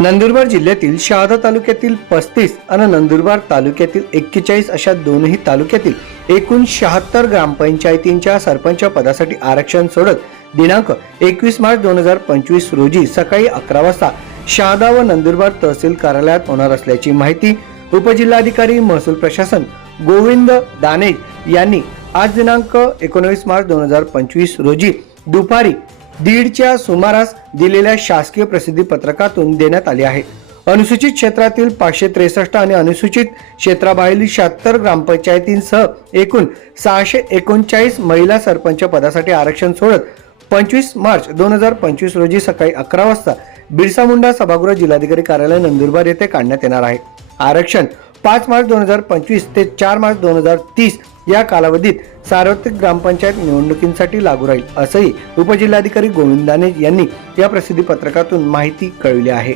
नंदुरबार जिल्ह्यातील शहादा तालुक्यातील पस्तीस आणि नंदुरबार तालुक्यातील एक्केचाळीस अशा दोनही तालुक्यातील एकूण शहात्तर ग्रामपंचायतींच्या सरपंच पदासाठी आरक्षण सोडत दिनांक एकवीस मार्च दोन हजार पंचवीस रोजी सकाळी अकरा वाजता शहादा व नंदुरबार तहसील कार्यालयात होणार असल्याची माहिती उपजिल्हाधिकारी महसूल प्रशासन गोविंद दानेज यांनी आज दिनांक एकोणवीस मार्च दोन हजार पंचवीस रोजी दुपारी दीडच्या सुमारास दिलेल्या शासकीय प्रसिद्धी पत्रकातून देण्यात आली आहे. अनुसूचित क्षेत्रातील पाचशे त्रेसष्ट आणि अनुसूचित क्षेत्राबाहेरील शहात्तर ग्रामपंचायतींसह एकूण सहाशे एकोणचाळीस महिला सरपंच पदासाठी आरक्षण सोडत पंचवीस मार्च दोन हजार पंचवीस रोजी सकाळी अकरा वाजता बिरसा मुंडा सभागृह जिल्हाधिकारी कार्यालय नंदुरबार येथे काढण्यात येणार आहे. आरक्षण पाच मार्च दोन हजार पंचवीस ते चार मार्च दोन हजार तीस या कालावधीत सार्वत्रिक ग्रामपंचायत निवडणुकींसाठी लागू राहील असंही उपजिल्हाधिकारी गोविंदाने यांनी या प्रसिद्धी पत्रकातून माहिती कळविली आहे.